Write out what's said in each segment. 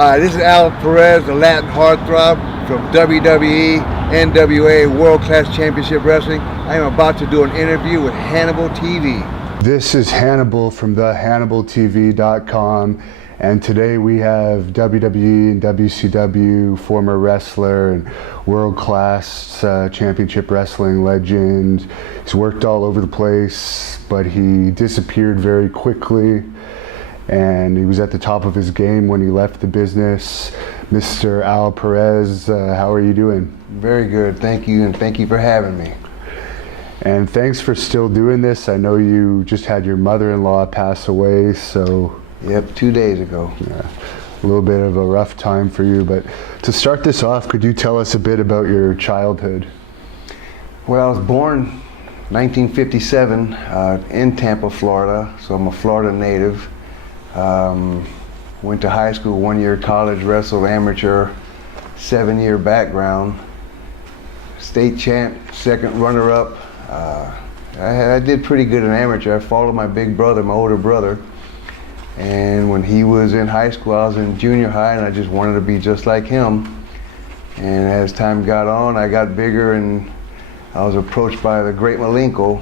Hi, this is Perez, the Latin Heartthrob from WWE, NWA, World Class Championship Wrestling. I am about to do an interview with Hannibal TV. This is Hannibal from the HannibalTV.com, and today we have WWE and WCW former wrestler and World Class Championship Wrestling legend. He's worked all over the place, but he disappeared very quickly. And he was at the top of his game when he left the business. Mr. Al Perez, how are you doing? Very good, thank you, and thank you for having me. And thanks for still doing this. I know you just had your mother-in-law pass away, so... Yep, 2 days ago. Yeah, a little bit of a rough time for you, but to start this off, could you tell us a bit about your childhood? Well, I was born 1957 in Tampa, Florida, so I'm a Florida native. Went to high school, 1 year college, wrestled amateur, 7-year background, state champ, second runner-up. I did pretty good in amateur. I followed my big brother, my older brother, and when he was in high school, I was in junior high, and I just wanted to be just like him. And as time got on, I got bigger, and I was approached by the great Malenko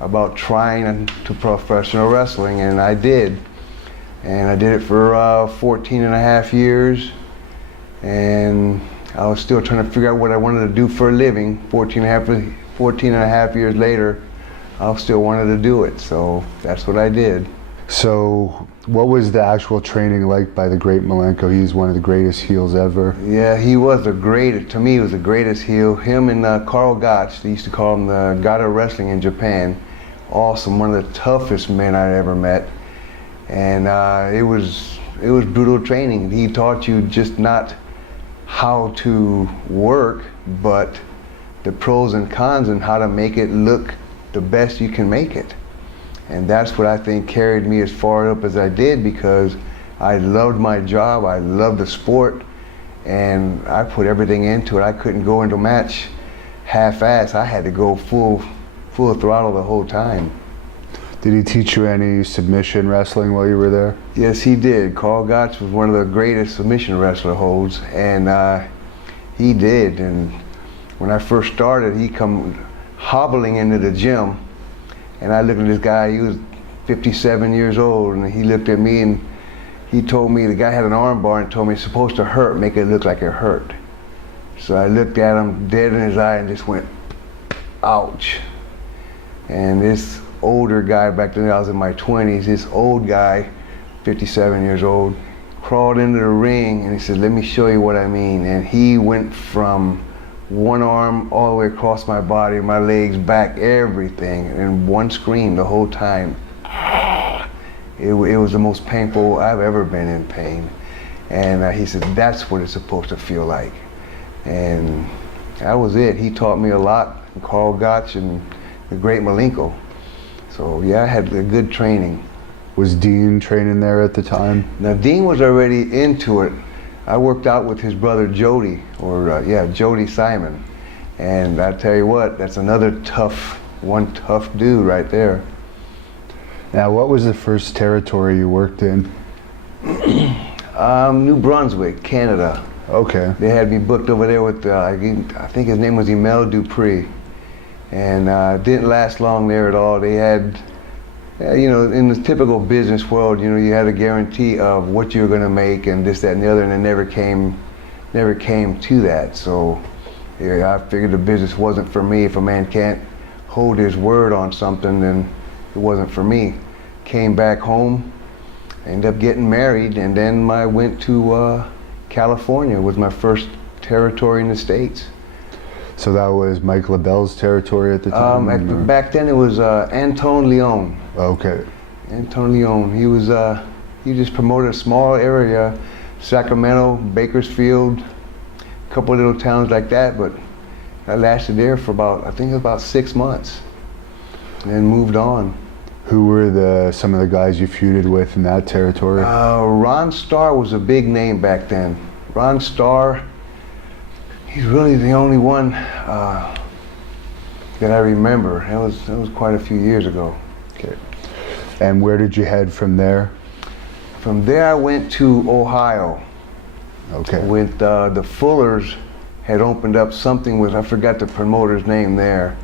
about trying to professional wrestling, and I did. And I did it for 14 and a half years, and I was still trying to figure out what I wanted to do for a living. 14 and a half years later, I still wanted to do it, so that's what I did. So what was the actual training like by the great Malenko? He's one of the greatest heels ever. Yeah, he was the greatest. To me, he was the greatest heel. Him and Carl Gotch, they used to call him the God of Wrestling in Japan. Awesome, one of the toughest men I ever met. And it was brutal training. He taught you just not how to work, but the pros and cons and how to make it look the best you can make it. And that's what I think carried me as far up as I did, because I loved my job, I loved the sport, and I put everything into it. I couldn't go into a match half-ass. I had to go full throttle the whole time. Did he teach you any submission wrestling while you were there? Yes, he did. Carl Gotch was one of the greatest submission wrestler holds, and he did. And when I first started, he come hobbling into the gym, and I looked at this guy. He was 57 years old, and he looked at me, and he told me, the guy had an arm bar and told me it's supposed to hurt, make it look like it hurt. So I looked at him dead in his eye and just went, ouch. And this older guy, back then I was in my 20s, this old guy, 57 years old, crawled into the ring and he said, let me show you what I mean. And he went from one arm all the way across my body, my legs, back, everything, in one scream the whole time. It was the most painful I've ever been in pain. And he said, that's what it's supposed to feel like. And that was it. He taught me a lot, Carl Gotch and the great Malenko. So yeah, I had a good training. Was Dean training there at the time? Now Dean was already into it. I worked out with his brother Jody, Jody Simon. And I tell you what, that's another tough dude right there. Now, what was the first territory you worked in? New Brunswick, Canada. Okay. They had me booked over there with, I think his name was Emil Dupree. And didn't last long there at all. They had, in the typical business world, you had a guarantee of what you were going to make and this, that, and the other, and it never came to that. So yeah, I figured the business wasn't for me. If a man can't hold his word on something, then it wasn't for me. Came back home, ended up getting married, and then I went to California. Was my first territory in the States. So that was Mike LaBelle's territory at the time? Back then it was Anton Leon. Okay. Anton Leon. He just promoted a small area, Sacramento, Bakersfield, a couple of little towns like that, but I lasted there for about 6 months, and then moved on. Who were some of the guys you feuded with in that territory? Ron Starr was a big name back then. Ron Starr, he's really the only one that I remember. That was quite a few years ago. Okay. And where did you head from there? From there I went to Ohio. Okay. With the Fullers had opened up something with, I forgot the promoter's name there,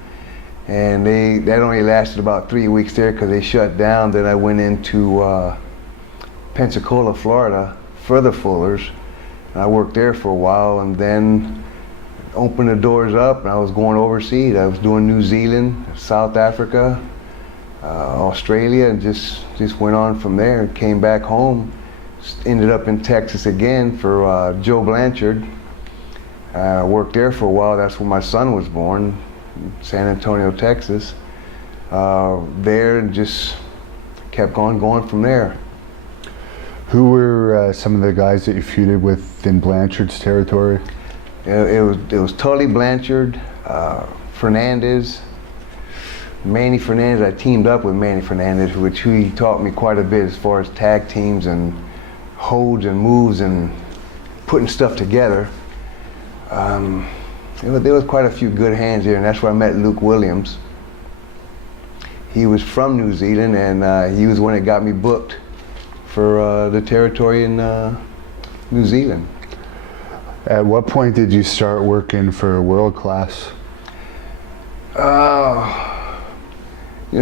and that only lasted about 3 weeks there because they shut down. Then I went into Pensacola, Florida for the Fullers, and I worked there for a while, and then opened the doors up, and I was going overseas. I was doing New Zealand, South Africa, Australia, and just went on from there and came back home. Ended up in Texas again for Joe Blanchard. Worked there for a while. That's where my son was born, San Antonio, Texas. There, and just kept on going from there. Who were some of the guys that you feuded with in Blanchards Territory? It was Tully Blanchard, Fernandez, Manny Fernandez. I teamed up with Manny Fernandez, which he taught me quite a bit as far as tag teams and holds and moves and putting stuff together. There was quite a few good hands there, and that's where I met Luke Williams. He was from New Zealand, and he was the one that got me booked for the territory in New Zealand. At what point did you start working for World Class?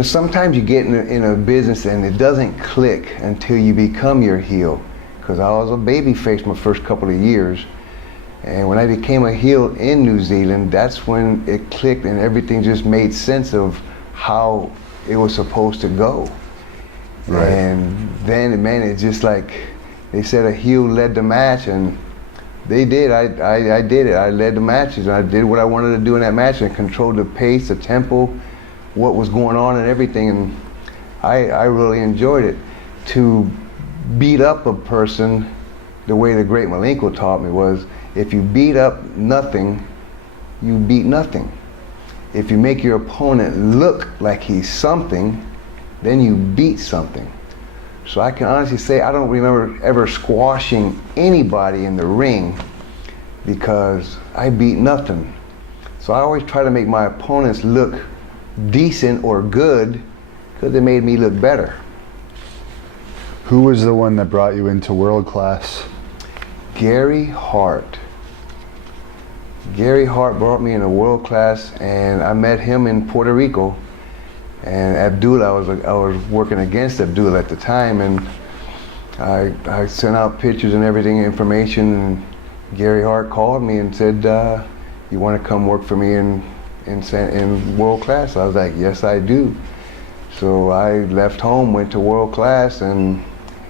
Sometimes you get in a business and it doesn't click until you become your heel. Because I was a babyface my first couple of years. And when I became a heel in New Zealand, that's when it clicked and everything just made sense of how it was supposed to go. Right. And then, man, it's just like they said, a heel led the match, and they did. I did it. I led the matches, and I did what I wanted to do in that match and controlled the pace, the tempo, what was going on and everything, and I really enjoyed it. To beat up a person the way the great Malenko taught me was, if you beat up nothing, you beat nothing. If you make your opponent look like he's something, then you beat something. So I can honestly say I don't remember ever squashing anybody in the ring because I beat nothing. So I always try to make my opponents look decent or good because it made me look better. Who was the one that brought you into World Class? Gary Hart. Gary Hart brought me into World Class, and I met him in Puerto Rico. And Abdullah, I was working against Abdullah at the time, and I sent out pictures and everything, information, and Gary Hart called me and said, "You want to come work for me in World Class?" I was like, "Yes, I do." So I left home, went to World Class, and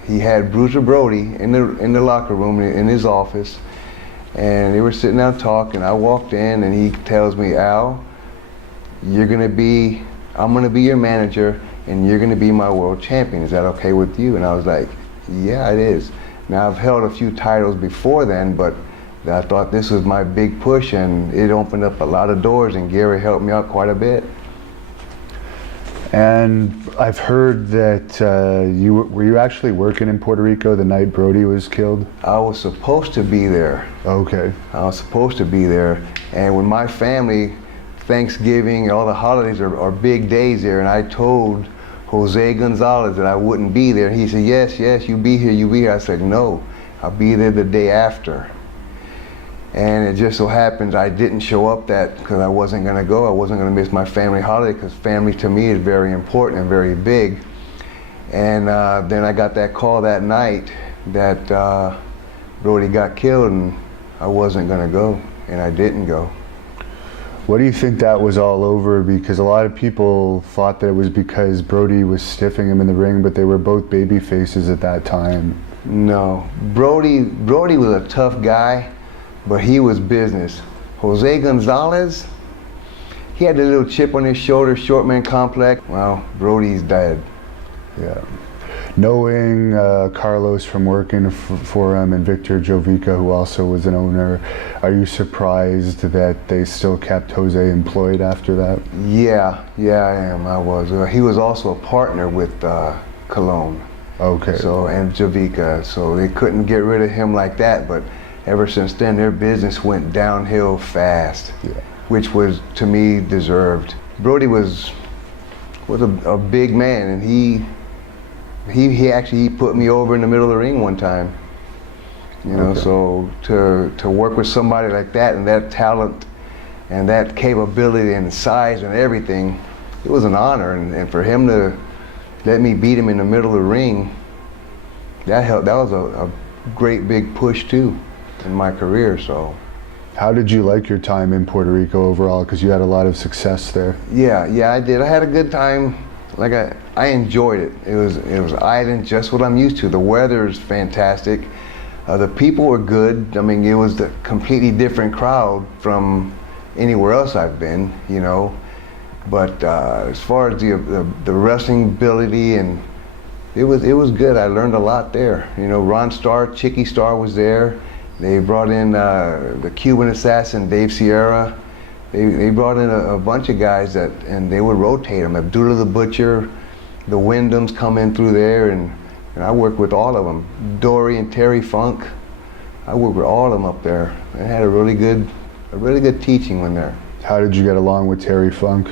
he had Bruiser Brody in the locker room in his office, and they were sitting down talking. I walked in, and he tells me, "Al, I'm gonna be your manager, and you're gonna be my world champion. Is that okay with you?" And I was like, "Yeah, it is." Now I've held a few titles before then, but I thought this was my big push, and it opened up a lot of doors, and Gary helped me out quite a bit. And I've heard that were you actually working in Puerto Rico the night Brody was killed? I was supposed to be there. Okay. I was supposed to be there, and with my family, Thanksgiving, all the holidays are big days there, and I told Jose Gonzalez that I wouldn't be there. He said, yes, you be here, you be here. I said, no, I'll be there the day after. And it just so happens I didn't show up because I wasn't going to go. I wasn't going to miss my family holiday because family to me is very important and very big. And then I got that call that night that Brody got killed, and I wasn't going to go, and I didn't go. What do you think that was all over? Because a lot of people thought that it was because Brody was stiffing him in the ring, but they were both baby faces at that time. No, Brody was a tough guy, but he was business. Jose Gonzalez, he had a little chip on his shoulder, short man complex. Well, Brody's dead. Yeah. Knowing Carlos from working for him and Victor Jovica, who also was an owner, are you surprised that they still kept Jose employed after that? Yeah, I am. I was. He was also a partner with Cologne. Okay. So, and Jovica, so they couldn't get rid of him like that, but ever since then their business went downhill fast, which was, to me, deserved. Brody was a big man, and he actually put me over in the middle of the ring one time. You know, Okay. so to work with somebody like that and that talent and that capability and size and everything, it was an honor. And for him to let me beat him in the middle of the ring, that helped. That was a great big push too in my career. So. How did you like your time in Puerto Rico overall? Because you had a lot of success there. Yeah, I did. I had a good time. Like I enjoyed it. It was island, just what I'm used to. The weather is fantastic. The people were good. I mean, it was a completely different crowd from anywhere else I've been, you know. But as far as the wrestling ability, and it was good. I learned a lot there. You know, Ron Starr, Chicky Star was there. They brought in the Cuban assassin, Dave Sierra. They brought in a bunch of guys and they would rotate them. Abdullah the Butcher, the Wyndhams come in through there, and I worked with all of them. Dory and Terry Funk, I worked with all of them up there. I had a really good teaching when there. How did you get along with Terry Funk?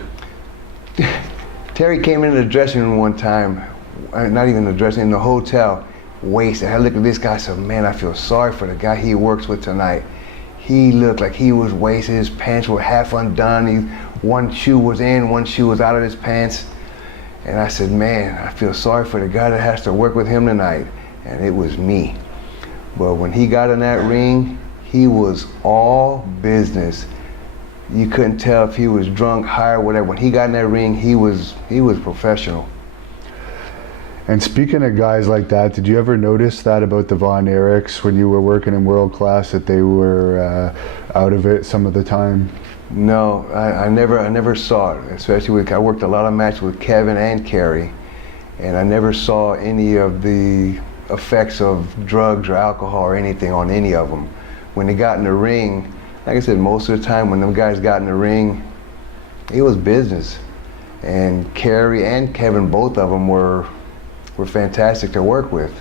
Terry came into the dressing room one time, not even the dressing, in the hotel, wasted. I looked at this guy and said, man, I feel sorry for the guy he works with tonight. He looked like he was wasted. His pants were half undone. One shoe was in, one shoe was out of his pants. And I said, man, I feel sorry for the guy that has to work with him tonight. And it was me. But when he got in that ring, he was all business. You couldn't tell if he was drunk, high, or whatever. When he got in that ring, he was professional. And speaking of guys like that, did you ever notice that about the Von Erichs when you were working in World Class, that they were out of it some of the time? No, I never saw it. Especially I worked a lot of matches with Kevin and Kerry, and I never saw any of the effects of drugs or alcohol or anything on any of them. When they got in the ring, like I said, most of the time when them guys got in the ring, it was business. And Kerry and Kevin, both of them were fantastic to work with.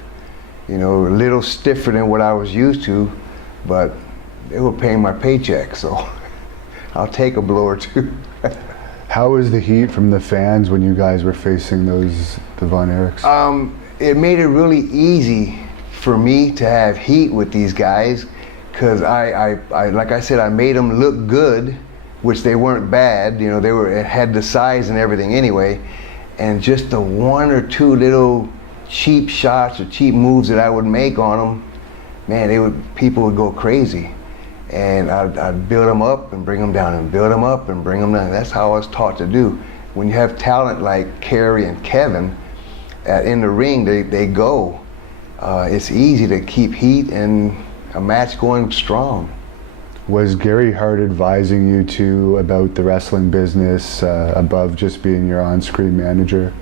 You know, a little stiffer than what I was used to, but they were paying my paycheck, so I'll take a blow or two. How was the heat from the fans when you guys were facing the Von Erichs? It made it really easy for me to have heat with these guys, because I like I said, I made them look good, which they weren't bad. You know, it had the size and everything anyway. And just the one or two little cheap shots or cheap moves that I would make on them, man, people would go crazy. And I'd build them up and bring them down, and build them up and bring them down. That's how I was taught to do. When you have talent like Kerry and Kevin in the ring, they go. It's easy to keep heat and a match going strong. Was Gary Hart advising you too about the wrestling business above just being your on-screen manager?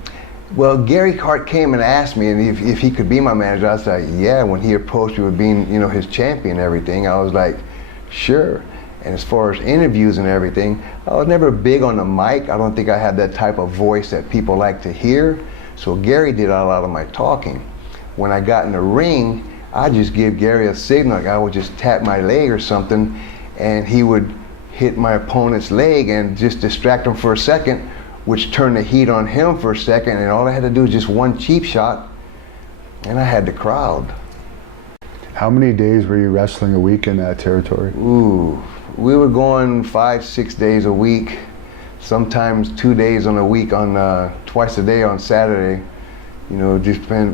Well, Gary Hart came and asked me if he could be my manager. I was like, yeah. When he approached me with being, you know, his champion and everything, I was like, sure. And as far as interviews and everything, I was never big on the mic. I don't think I had that type of voice that people like to hear. So Gary did a lot of my talking. When I got in the ring, I just give Gary a signal. Like I would just tap my leg or something, and he would hit my opponent's leg and just distract him for a second, which turned the heat on him for a second, and all I had to do was just one cheap shot, and I had the crowd. How many days were you wrestling a week in that territory? Ooh, we were going 5-6 days a week, sometimes 2 days on a week, on twice a day on Saturday. You know,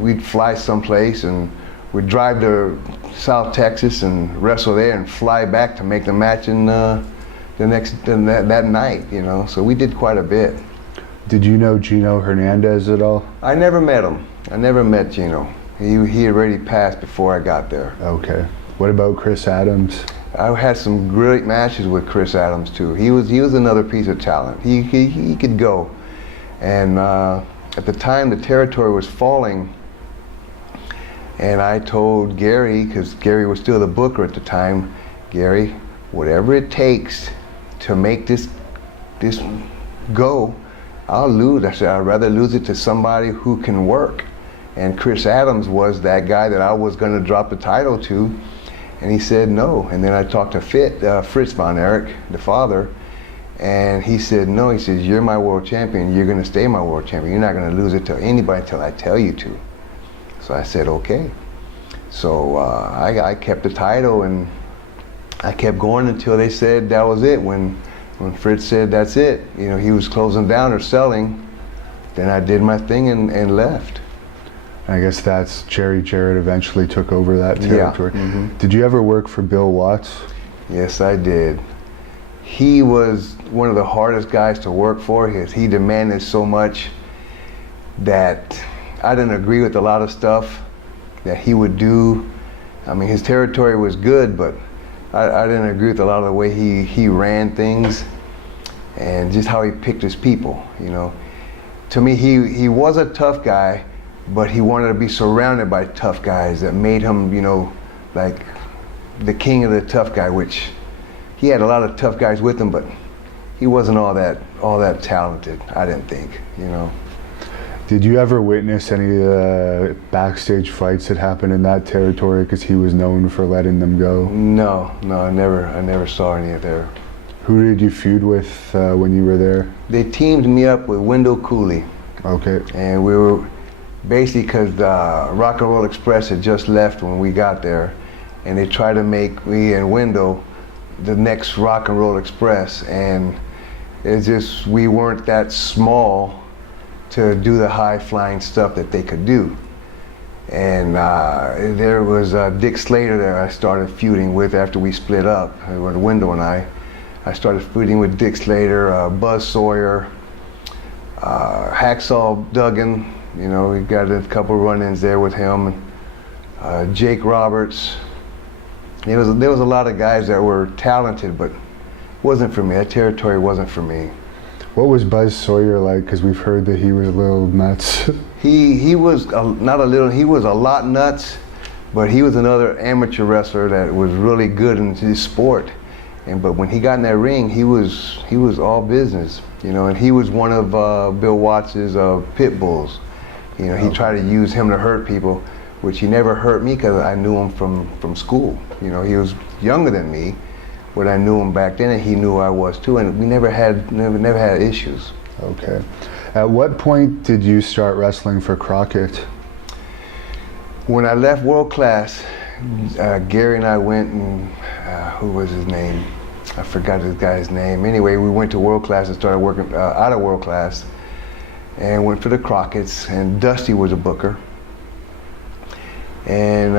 we'd fly someplace and we'd drive to South Texas and wrestle there and fly back to make the match in that night, you know. So we did quite a bit. Did you know Gino Hernandez at all? I never met him. I never met Gino. He had already passed before I got there. Okay. What about Chris Adams? I had some great matches with Chris Adams too. He was another piece of talent. He could go. And at the time the territory was falling, and I told Gary, because Gary was still the booker at the time, Gary, whatever it takes to make this go, I'll lose. I said, I'd rather lose it to somebody who can work. And Chris Adams was that guy that I was going to drop the title to, and he said no. And then I talked to Fritz Von Erich, the father, and he said no. He says, you're my world champion. You're going to stay my world champion. You're not going to lose it to anybody until I tell you to. So I said, okay. So I kept the title, and I kept going until they said that was it. When Fritz said that's it, you know, he was closing down or selling, then I did my thing and left. I guess that's Jerry Jarrett eventually took over that territory. Yeah. Mm-hmm. Did you ever work for Bill Watts? Yes, I did. He was one of the hardest guys to work for. He demanded so much that I didn't agree with a lot of stuff that he would do. I mean, his territory was good, but I didn't agree with a lot of the way he ran things and just how he picked his people, you know. To me, he was a tough guy, but he wanted to be surrounded by tough guys that made him, you know, like the king of the tough guy, which he had a lot of tough guys with him, but he wasn't all that talented, I didn't think, you know. Did you ever witness any of the backstage fights that happened in that territory, because he was known for letting them go? No, I never saw any of there. Who did you feud with when you were there? They teamed me up with Wendell Cooley. Okay. And we were basically, because Rock and Roll Express had just left when we got there, and they tried to make me and Wendell the next Rock and Roll Express, and it's just, we weren't that small to do the high flying stuff that they could do. And there was Dick Slater there I started feuding with after we split up, with Wendell and I started feuding with Dick Slater, Buzz Sawyer, Hacksaw Duggan, you know, we got a couple run-ins there with him, Jake Roberts. There was a lot of guys that were talented, but wasn't for me. That territory wasn't for me. What was Buzz Sawyer like? Because we've heard that he was a little nuts. He was not a little, he was a lot nuts, but he was another amateur wrestler that was really good in his sport. But when he got in that ring, he was all business, you know. And he was one of Bill Watts's pit bulls. You know, he tried to use him to hurt people, which he never hurt me because I knew him from school. You know, he was younger than me, but I knew him back then, and he knew who I was too, and we never had issues. Okay. At what point did you start wrestling for Crockett? When I left World Class, Gary and I went and, who was his name? I forgot this guy's name. Anyway, we went to World Class and started working out of World Class and went for the Crockett's, and Dusty was a booker. And,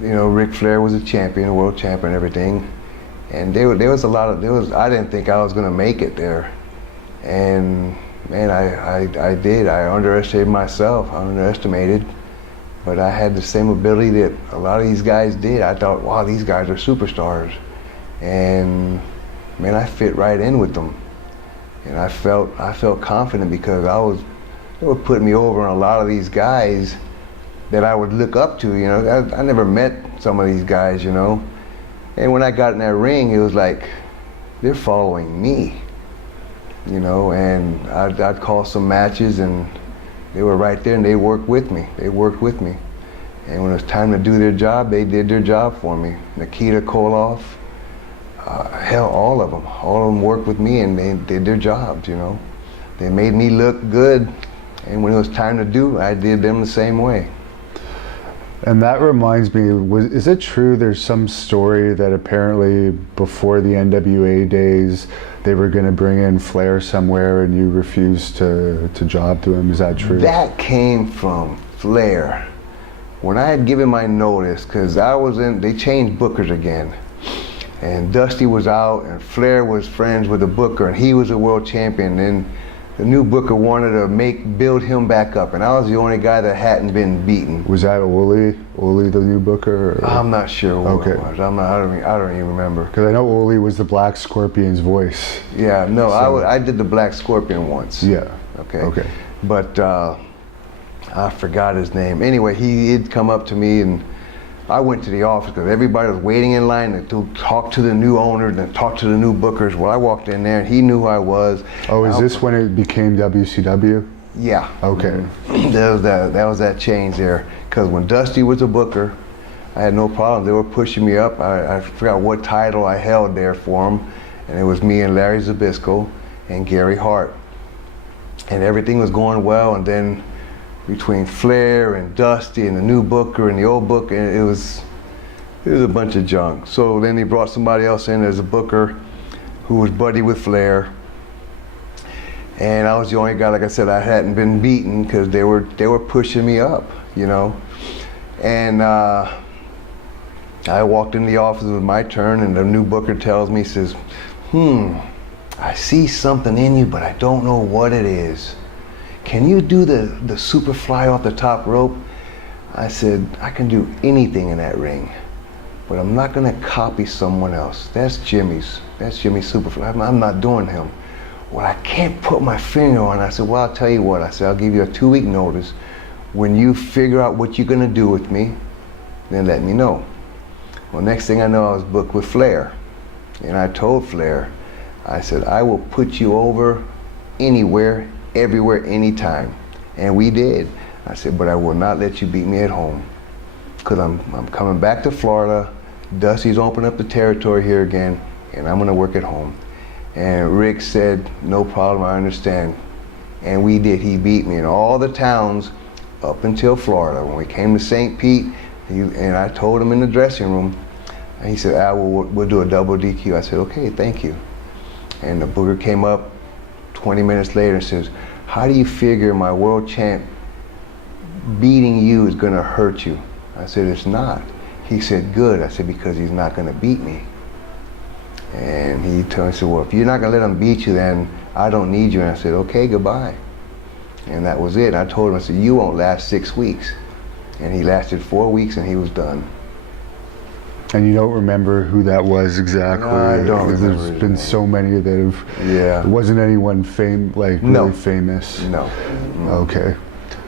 you know, Ric Flair was a champion, a world champion and everything. And there was a lot of, I didn't think I was gonna make it there. And man, I did. I underestimated myself, but I had the same ability that a lot of these guys did. I thought, wow, these guys are superstars. And man, I fit right in with them. And I felt confident because they were putting me over on a lot of these guys that I would look up to, you know. I never met some of these guys, you know. And when I got in that ring, it was like, they're following me, you know. And I'd call some matches, and they were right there, and they worked with me. And when it was time to do their job, they did their job for me. Nikita Koloff, hell, all of them worked with me, and they did their jobs, you know. They made me look good, and when it was time to do, I did them the same way. And that reminds me, is it true there's some story that apparently before the NWA days, they were going to bring in Flair somewhere and you refused to job to him? Is that true? That came from Flair. When I had given my notice, because they changed bookers again. And Dusty was out, and Flair was friends with the booker, and he was a world champion. And the new booker wanted to build him back up, and I was the only guy that hadn't been beaten. Was that Ole the new booker? Or? I'm not sure who okay. it was. I don't even remember. Because I know Ole was the Black Scorpion's voice. Yeah, no, so. I did the Black Scorpion once. Yeah. Okay. But I forgot his name. Anyway, he'd come up to me, and I went to the office because everybody was waiting in line to talk to the new owner and talk to the new bookers. Well, I walked in there, and he knew who I was. Oh, is this when it became WCW? Yeah. Okay. That was that change there. Because when Dusty was a booker, I had no problem. They were pushing me up. I forgot what title I held there for them, and it was me and Larry Zbyszko and Gary Hart. And everything was going well, and then between Flair and Dusty and the new booker and the old booker, and it was a bunch of junk. So then he brought somebody else in as a booker who was buddy with Flair. And I was the only guy, like I said, I hadn't been beaten because they were pushing me up, you know. And I walked in the office, it was my turn, and the new booker tells me, he says, I see something in you, but I don't know what it is. Can you do the super fly off the top rope? I said, I can do anything in that ring, but I'm not gonna copy someone else. That's Jimmy's Superfly. I'm not doing him. Well, I can't put my finger on it. I said, well, I'll tell you what. I said, I'll give you a 2-week notice. When you figure out what you're gonna do with me, then let me know. Well, next thing I know, I was booked with Flair. And I told Flair, I said, I will put you over anywhere, everywhere, anytime. And we did. I said, but I will not let you beat me at home. Because I'm coming back to Florida. Dusty's opened up the territory here again, and I'm gonna work at home. And Rick said, no problem, I understand. And we did. He beat me in all the towns up until Florida. When we came to St. Pete, and I told him in the dressing room, and he said, we'll do a double DQ. I said, okay, thank you. And the booker came up 20 minutes later and says, how do you figure my world champ beating you is gonna hurt you? I said, it's not. He said, good. I said, because he's not gonna beat me. And he told me, said, well, if you're not gonna let him beat you, then I don't need you. And I said, okay, goodbye. And that was it. I told him, I said, you won't last 6 weeks. And he lasted 4 weeks and he was done. And you don't remember who that was exactly? No, I don't remember. There's been so many that have, yeah. It wasn't anyone really famous? No. Okay.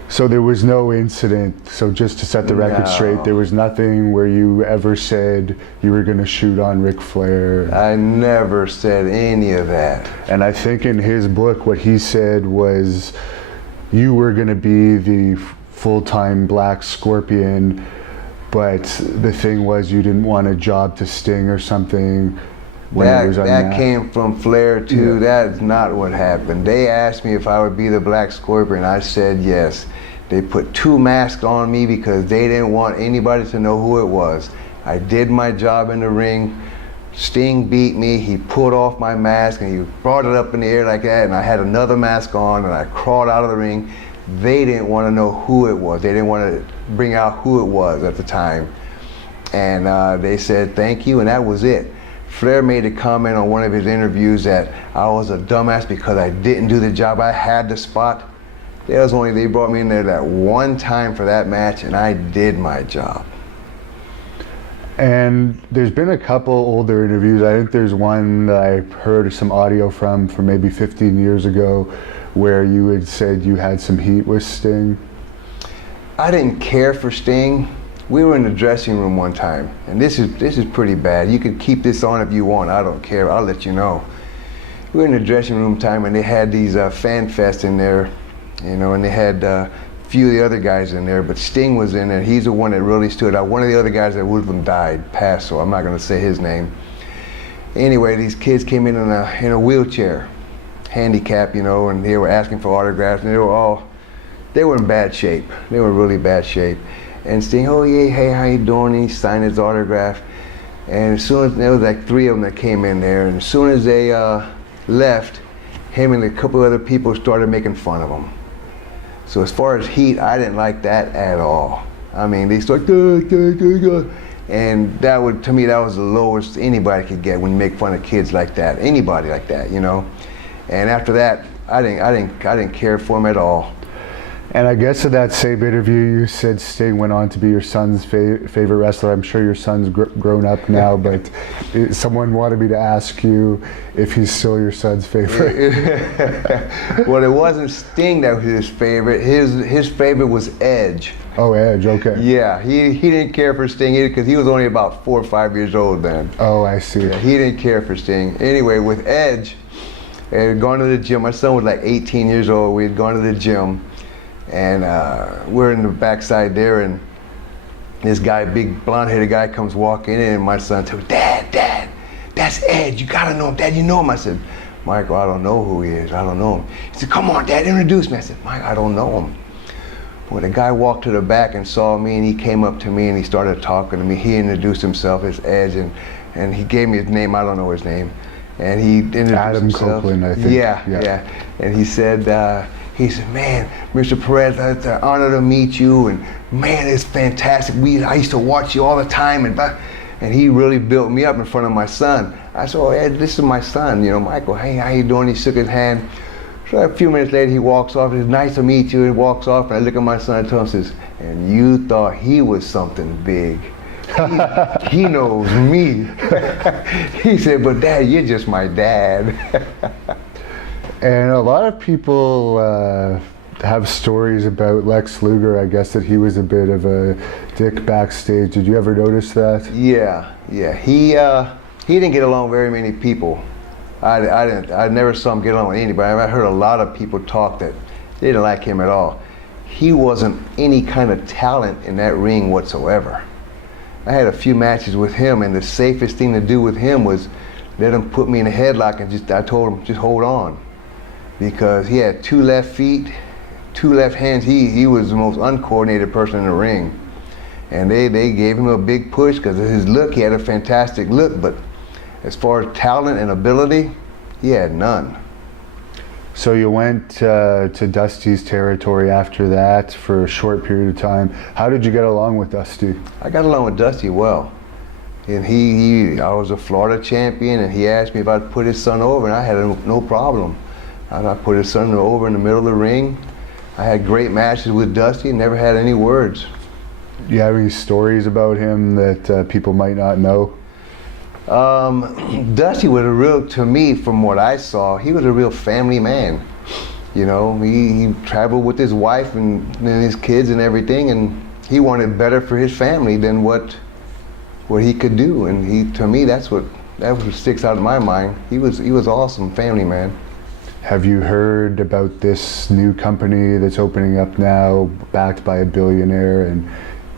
So there was no incident, so just to set the record straight, there was nothing where you ever said you were going to shoot on Ric Flair? I never said any of that. And I think in his book what he said was you were going to be the full-time Black Scorpion, but the thing was you didn't want a job to Sting or something. That came from Flair too. Yeah. That's not what happened. They asked me if I would be the Black Scorpion. I said yes. They put 2 masks on me because they didn't want anybody to know who it was. I did my job in the ring. Sting beat me. He pulled off my mask and he brought it up in the air like that, and I had another mask on and I crawled out of the ring. They didn't want to know who it was. They didn't want to bring out who it was at the time. And they said thank you, and that was it. Flair made a comment on one of his interviews that I was a dumbass because I didn't do the job. I had the spot. They brought me in there that one time for that match, and I did my job. And there's been a couple older interviews. I think there's one that I heard some audio from maybe 15 years ago where you had said you had some heat with Sting. I didn't care for Sting. We were in the dressing room one time, and this is pretty bad. You can keep this on if you want. I don't care. I'll let you know. We were in the dressing room time, and they had these fan fest in there, you know, and they had a few of the other guys in there, but Sting was in there. He's the one that really stood out. One of the other guys that would have died, passed, so I'm not going to say his name. Anyway, these kids came in a wheelchair, handicapped, you know, and they were asking for autographs, and they were in bad shape. They were in really bad shape. And Sting, oh yeah, hey, how you doing? And he signed his autograph. And as soon as, there was like 3 of them that came in there, and as soon as they left, him and a couple other people started making fun of him. So as far as heat, I didn't like that at all. I mean, they started, and to me, that was the lowest anybody could get when you make fun of kids like that, anybody like that, you know. And after that, I didn't care for him at all. And I guess in that same interview, you said Sting went on to be your son's favorite wrestler. I'm sure your son's grown up now, but someone wanted me to ask you if he's still your son's favorite. Well, it wasn't Sting that was his favorite. His favorite was Edge. Oh, Edge, okay. Yeah, he didn't care for Sting either because he was only about 4 or 5 years old then. Oh, I see. Yeah, he didn't care for Sting. Anyway, with Edge, we had gone to the gym. My son was like 18 years old. We had gone to the gym. And we're in the backside there, and this guy, big blonde-headed guy, comes walking in, and my son tells me, Dad, that's Edge. You gotta know him. Dad, you know him. I said, Michael, I don't know who he is. I don't know him. He said, come on, Dad, introduce me. I said, Mike, I don't know him. Well, the guy walked to the back and saw me, and he came up to me and he started talking to me. He introduced himself as Edge, and he gave me his name. I don't know his name. And he introduced Adam himself. Copeland, I think. Yeah. And he said, man, Mr. Perez, it's an honor to meet you, and man, it's fantastic. I used to watch you all the time, and he really built me up in front of my son. I said, oh, Ed, this is my son, Michael. Hey, how you doing? He shook his hand. So a few minutes later, he walks off. It's nice to meet you. He walks off, and I look at my son and tell him, says, and you thought he was something big. He knows me. He said, but Dad, you're just my dad. And a lot of people have stories about Lex Luger. I guess that he was a bit of a dick backstage. Did you ever notice that? Yeah. He didn't get along with very many people. I never saw him get along with anybody. I heard a lot of people talk that they didn't like him at all. He wasn't any kind of talent in that ring whatsoever. I had a few matches with him, and the safest thing to do with him was let him put me in a headlock, and I told him, just hold on. Because he had 2 left feet, 2 left hands. He was the most uncoordinated person in the ring. And they gave him a big push because of his look. He had a fantastic look, but as far as talent and ability, he had none. So you went to Dusty's territory after that for a short period of time. How did you get along with Dusty? I got along with Dusty well. And I was a Florida champion, and he asked me if I'd put his son over, and I had no problem. I put his son over in the middle of the ring. I had great matches with Dusty, never had any words. Do you have any stories about him that people might not know? Dusty was to me, from what I saw, he was a real family man. He traveled with his wife and his kids and everything, and he wanted better for his family than what he could do. And to me, that's what sticks out in my mind. He was awesome family man. Have you heard about this new company that's opening up now, backed by a billionaire, and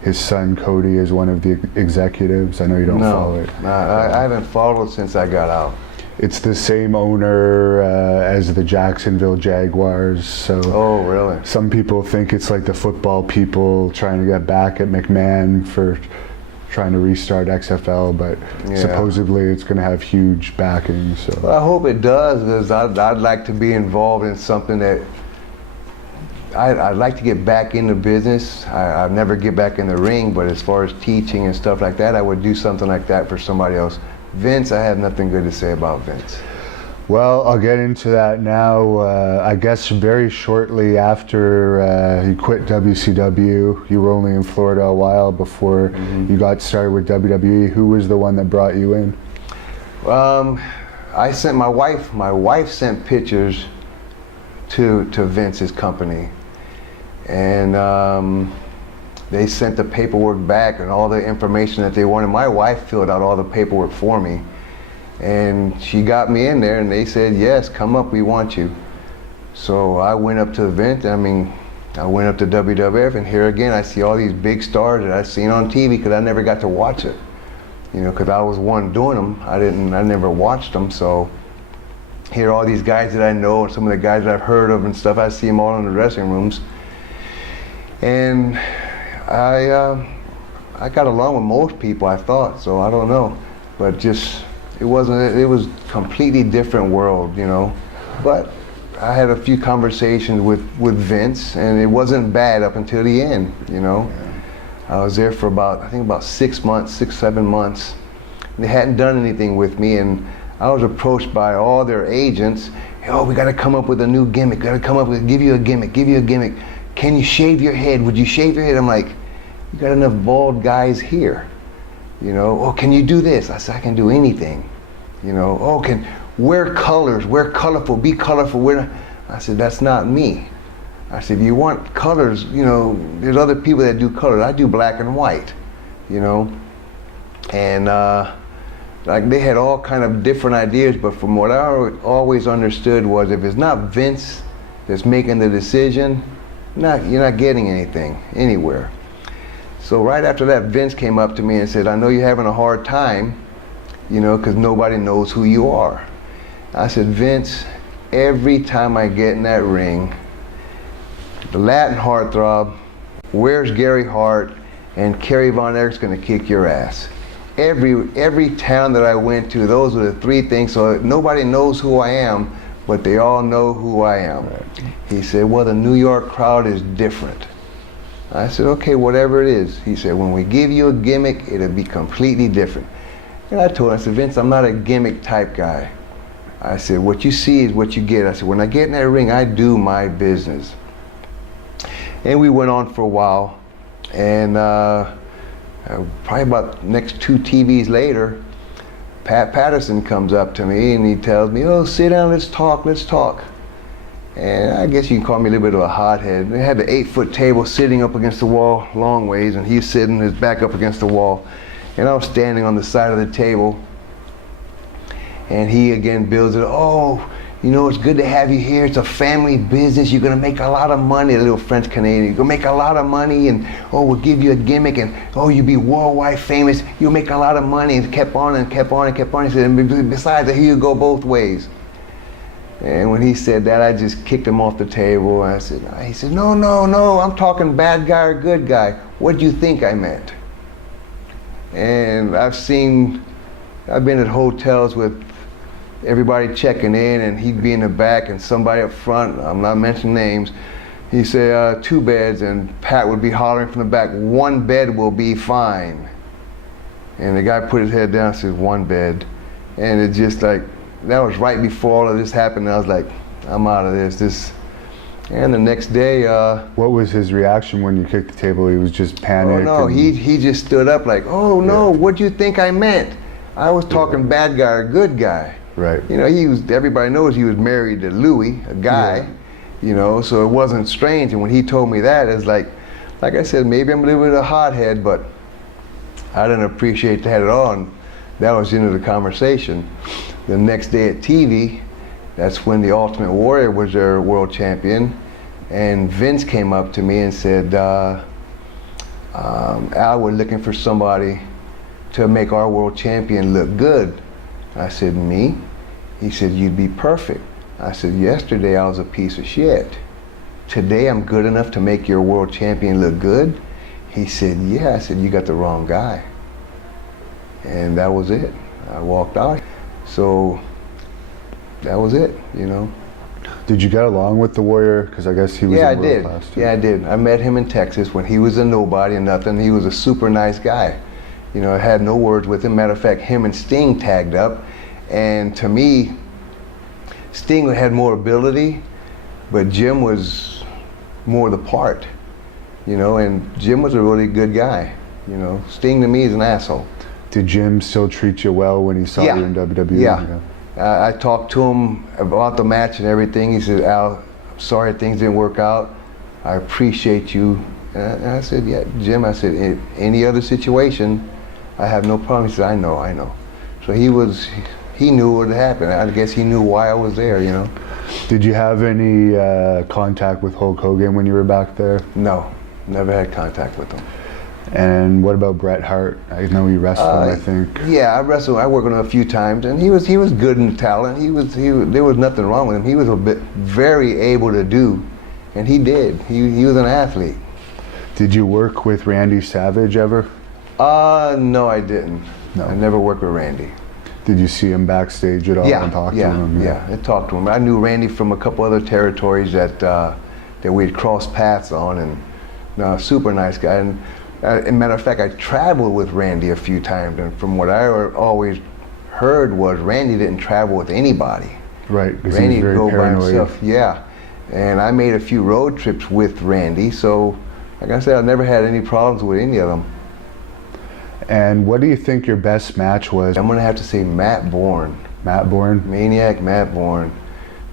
his son Cody is one of the executives? I know you don't follow it. No, I haven't followed since I got out. It's the same owner as the Jacksonville Jaguars. So oh, really? Some people think it's like the football people trying to get back at McMahon for trying to restart XFL, but supposedly it's going to have huge backing. So well, I hope it does, because I'd like to be involved in something that I'd like to get back in the business. I'd never get back in the ring, but as far as teaching and stuff like that, I would do something like that for somebody else. Vince, I have nothing good to say about Vince. Well, I'll get into that now. I guess very shortly after you quit WCW, you were only in Florida a while before you got started with WWE. Who was the one that brought you in? I sent my wife. My wife sent pictures to Vince's company, and they sent the paperwork back and all the information that they wanted. My wife filled out all the paperwork for me. And she got me in there, and they said, yes, come up, we want you. So I went up to Vince. I went up to WWF, and here again I see all these big stars that I've seen on TV, because I never got to watch it. Because I was one doing them. I never watched them. So here are all these guys that I know, and some of the guys that I've heard of and stuff. I see them all in the dressing rooms. And I got along with most people, I thought, so I don't know. But it was a completely different world, But I had a few conversations with Vince, and it wasn't bad up until the end, I was there for about 6 months, 7 months. They hadn't done anything with me, and I was approached by all their agents. Oh, we got to come up with a new gimmick. Give you a gimmick. Can you shave your head? Would you shave your head? I'm like, you got enough bald guys here. Oh, can you do this? I said, I can do anything. Oh, can wear colors, wear colorful, be colorful. I said, that's not me. I said, if you want colors, there's other people that do colors. I do black and white, And like they had all kind of different ideas, but from what I always understood was, if it's not Vince that's making the decision, you're not getting anything anywhere. So right after that, Vince came up to me and said, I know you're having a hard time, because nobody knows who you are. I said, Vince, every time I get in that ring, the Latin Heartthrob where's Gary Hart, and Kerry Von Erichs going to kick your ass. Every town that I went to, those were the three things. So nobody knows who I am, but they all know who I am. Right. He said, well, the New York crowd is different. I said, okay, whatever it is. He said, when we give you a gimmick, it'll be completely different. And I told him, I said, Vince, I'm not a gimmick type guy. I said, what you see is what you get. I said, when I get in that ring, I do my business. And we went on for a while, and probably about next 2 TVs later, Patterson comes up to me and he tells me, oh, sit down, let's talk. And I guess you can call me a little bit of a hothead. They had the 8-foot table sitting up against the wall long ways, and he's sitting his back up against the wall. And I was standing on the side of the table, and he again builds it, oh, you know, it's good to have you here. It's a family business. You're going to make a lot of money, a little French Canadian. You're going to make a lot of money, and oh, we'll give you a gimmick, and oh, you'll be worldwide famous. You'll make a lot of money, and kept on and kept on and kept on. He said, and besides, here you go both ways. And when he said that, I just kicked him off the table. And he said, no, I'm talking bad guy or good guy. What do you think I meant? And I've been at hotels with everybody checking in, and he'd be in the back and somebody up front, I'm not mentioning names, he'd say 2 beds, and Pat would be hollering from the back, 1 bed will be fine. And the guy put his head down and said, 1 bed. And it just like, that was right before all of this happened. I was like, I'm out of this. And the next day, what was his reaction when you kicked the table? He was just panicked? Oh no, he just stood up like, oh no, what do you think I meant? I was talking bad guy or good guy. Right. You know, everybody knows he was married to Louis, a guy, you know, so it wasn't strange. And when he told me that, it's like I said, maybe I'm a little bit of a hothead, but I didn't appreciate that at all. And that was the end of the conversation. The next day at TV, that's when the Ultimate Warrior was their world champion. And Vince came up to me and said, Al, we're looking for somebody to make our world champion look good. I said, me? He said, you'd be perfect. I said, yesterday I was a piece of shit. Today I'm good enough to make your world champion look good? He said, yeah. I said, you got the wrong guy. And that was it. I walked out. So that was it, you know. Did you get along with the Warrior? Because I guess he was in world class too. Yeah, I did. I met him in Texas when he was a nobody and nothing. He was a super nice guy. You know, I had no words with him. Matter of fact, him and Sting tagged up. And to me, Sting had more ability, but Jim was more the part. You know, and Jim was a really good guy. You know, Sting to me is an asshole. Did Jim still treat you well when he saw you in WWE? Yeah. I talked to him about the match and everything. He said, Al, I'm sorry things didn't work out. I appreciate you. And I said, yeah, Jim, I said, in any other situation, I have no problem. He said, I know. So he knew what had happened. I guess he knew why I was there, you know. Did you have any contact with Hulk Hogan when you were back there? No, never had contact with him. And what about Bret Hart? I know he wrestled him, I think. Yeah, I wrestled. I worked with him a few times, and he was good in talent. There was nothing wrong with him. He was very able to do, and he did. He was an athlete. Did you work with Randy Savage ever? No, I didn't. No. I never worked with Randy. Did you see him backstage at all and talk to him? Yeah, I talked to him. I knew Randy from a couple other territories that we'd crossed paths on, and super nice guy. And as a matter of fact, I traveled with Randy a few times, and from what I always heard was Randy didn't travel with anybody. Right, because Randy he was very paranoid. by himself. Yeah, and I made a few road trips with Randy, so like I said, I never had any problems with any of them. And what do you think your best match was? I'm gonna have to say Matt Bourne. Matt Bourne? Maniac Matt Bourne.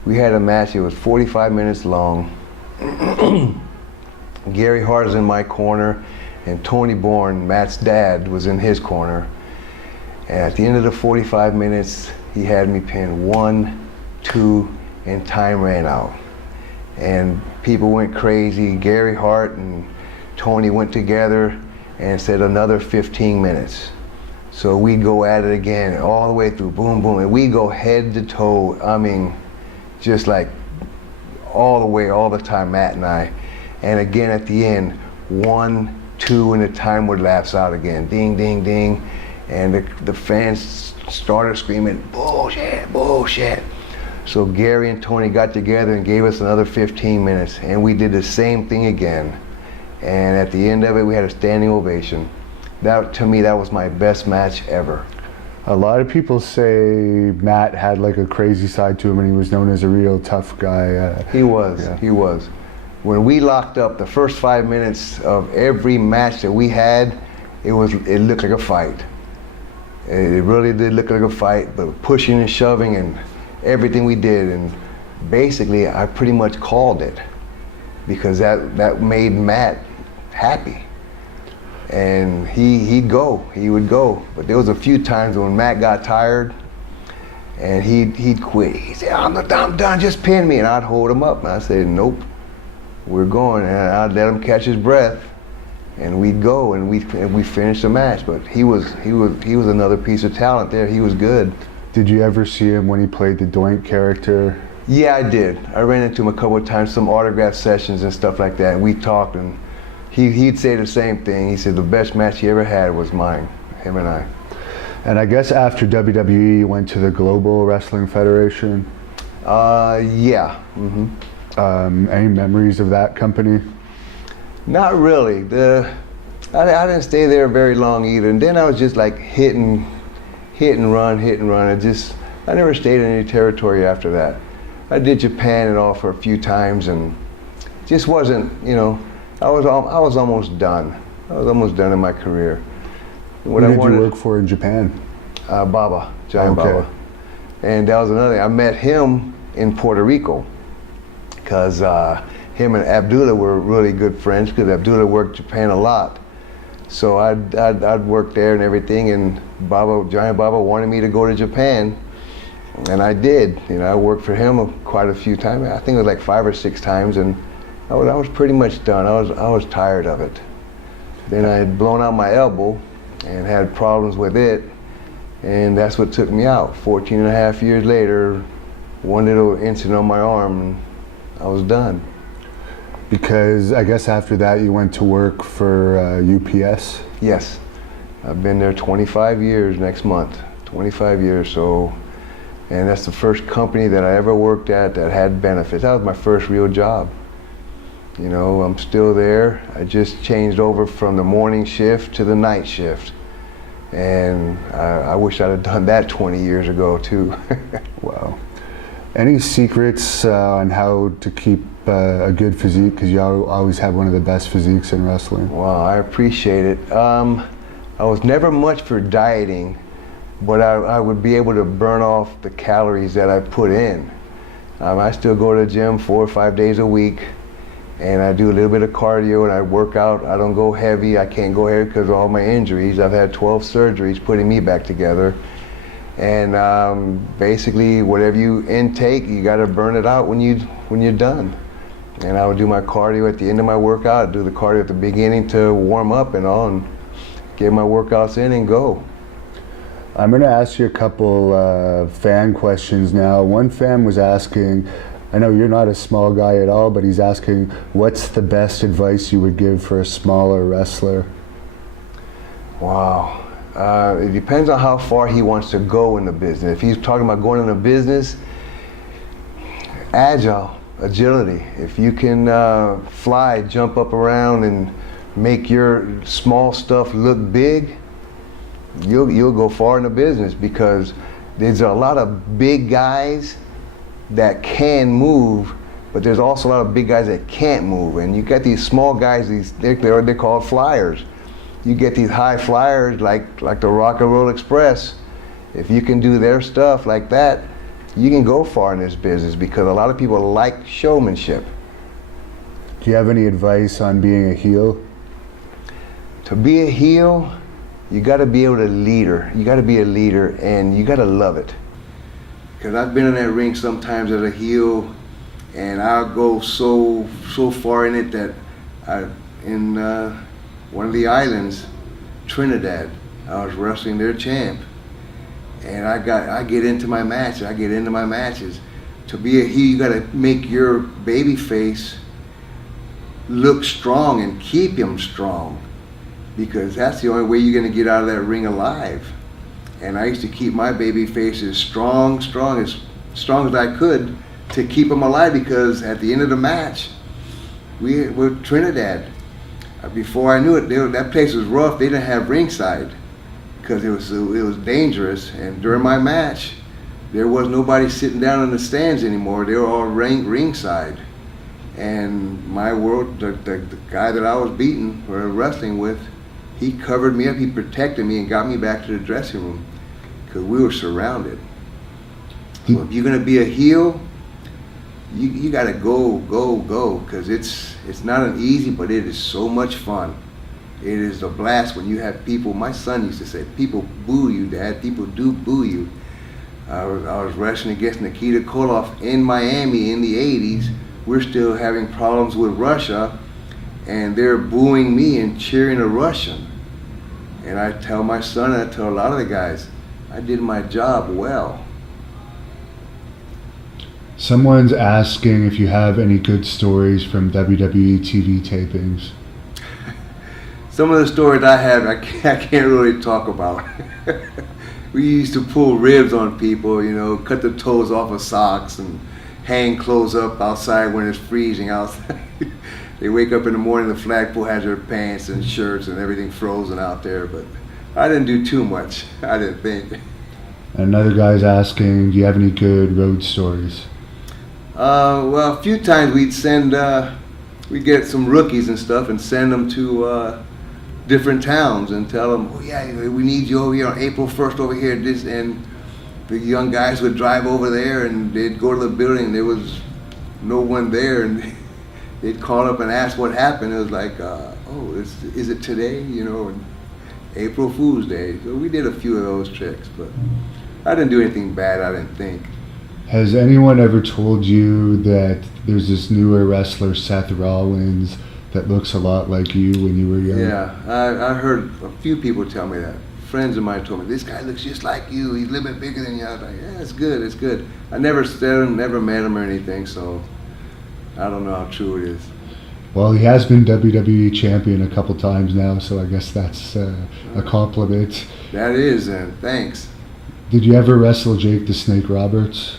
We had a match, it was 45 minutes long. Gary Hart was in my corner, and Tony Bourne, Matt's dad, was in his corner. And at the end of the 45 minutes, he had me pinned 1, 2, and time ran out. And people went crazy. Gary Hart and Tony went together and said another 15 minutes. So we'd go at it again, all the way through, boom, boom, and we'd go head to toe. I mean, just like all the way, all the time, Matt and I. And again at the end, 1, 2, and the time would lapse out again. Ding, ding, ding. And the fans started screaming, bullshit, bullshit. So Gary and Tony got together and gave us another 15 minutes, and we did the same thing again. And at the end of it, we had a standing ovation. That, to me, that was my best match ever. A lot of people say Matt had like a crazy side to him and he was known as a real tough guy. He was. When we locked up, the first 5 minutes of every match that we had, it looked like a fight. It really did look like a fight, but pushing and shoving and everything we did, and basically I pretty much called it because that made Matt happy. And he would go. But there was a few times when Matt got tired and he'd quit. He'd say, I'm done, just pin me. And I'd hold him up and I'd say, nope, we're going. And I'd let him catch his breath and we'd go and we finished the match. But he was another piece of talent there. He was good. Did you ever see him when he played the Doink character? Yeah, I did. I ran into him a couple of times, some autograph sessions and stuff like that. And we talked, and he'd say the same thing. He said the best match he ever had was mine, him and I. And I guess after WWE, you went to the Global Wrestling Federation? Yeah. Mm-hmm. Any memories of that company? Not really. I didn't stay there very long either. And then I was just like hit and run. I never stayed in any territory after that. I did Japan and all for a few times, and just wasn't, I was almost done. I was almost done in my career. Who did you work for in Japan? Baba, Giant Baba. And that was another thing. I met him in Puerto Rico because him and Abdullah were really good friends because Abdullah worked Japan a lot. So I'd work there and everything, and Giant Baba wanted me to go to Japan, and I did. I worked for him quite a few times. I think it was like 5 or 6 times, and I was pretty much done. I was tired of it. Then I had blown out my elbow and had problems with it, and that's what took me out. 14 and a half years later, one little incident on my arm, and I was done. Because I guess after that you went to work for UPS? Yes. I've been there 25 years next month. 25 years, so, and that's the first company that I ever worked at that had benefits. That was my first real job. I'm still there. I just changed over from the morning shift to the night shift. And I wish I'd have done that 20 years ago too. Wow. Any secrets on how to keep a good physique? Because you always have one of the best physiques in wrestling. Wow, I appreciate it. I was never much for dieting, but I would be able to burn off the calories that I put in. I still go to the gym 4 or 5 days a week, and I do a little bit of cardio and I work out. I don't go heavy. I can't go heavy because of all my injuries. I've had 12 surgeries putting me back together. And basically, whatever you intake, you got to burn it out when you're done. And I would do my cardio at the end of my workout. I'd do the cardio at the beginning to warm up and all, and get my workouts in and go. I'm going to ask you a couple fan questions now. One fan was asking, I know you're not a small guy at all, but he's asking, what's the best advice you would give for a smaller wrestler? Wow. It depends on how far he wants to go in the business. If he's talking about going into business, agility. If you can fly, jump up around, and make your small stuff look big, you'll go far in the business, because there's a lot of big guys that can move, but there's also a lot of big guys that can't move. And you got these small guys, they're called flyers. You get these high flyers like the Rock and Roll Express. If you can do their stuff like that, you can go far in this business, because a lot of people like showmanship. Do you have any advice on being a heel? To be a heel, you got to be able to leader. You got to be a leader, and you got to love it. Because I've been in that ring sometimes as a heel, and I'll go so far in it that in one of the islands, Trinidad, I was wrestling their champ, and I get into my matches. To be a heel, you got to make your baby face look strong and keep him strong, because that's the only way you're going to get out of that ring alive. And I used to keep my baby face as strong as I could to keep him alive, because at the end of the match, we were Trinidad. Before I knew it, that place was rough. They didn't have ringside because it was dangerous. And during my match, there was nobody sitting down in the stands anymore. They were all ringside. And the guy that I was beating or wrestling with, he covered me up, he protected me and got me back to the dressing room, because we were surrounded. So if you're gonna be a heel, you gotta go, because it's not an easy, but it is so much fun. It is a blast when you have people. My son used to say, people boo you, Dad. People do boo you. I was wrestling against Nikita Koloff in Miami in the 80s. We're still having problems with Russia, and they're booing me and cheering a Russian. And I tell my son, and I tell a lot of the guys, I did my job well. Someone's asking if you have any good stories from WWE TV tapings. Some of the stories I have, I can't really talk about. We used to pull ribs on people, cut the toes off of socks and hang clothes up outside when it's freezing outside. They wake up in the morning, the flagpole has their pants and shirts and everything frozen out there, but I didn't do too much, I didn't think. Another guy's asking, do you have any good road stories? Well, a few times we'd get some rookies and stuff and send them to different towns and tell them, oh yeah, we need you over here on April 1st over here, and the young guys would drive over there and they'd go to the building, there was no one there, and they'd call up and ask what happened. It was like, is it today? And April Fool's Day. So we did a few of those tricks, but I didn't do anything bad, I didn't think. Has anyone ever told you that there's this newer wrestler, Seth Rollins, that looks a lot like you when you were young? Yeah, I heard a few people tell me that. Friends of mine told me, this guy looks just like you, he's a little bit bigger than you. I was like, yeah, it's good. I never said him, never met him or anything, so I don't know how true it is. Well, he has been WWE champion a couple times now, so I guess that's a compliment. That is, and thanks. Did you ever wrestle Jake the Snake Roberts?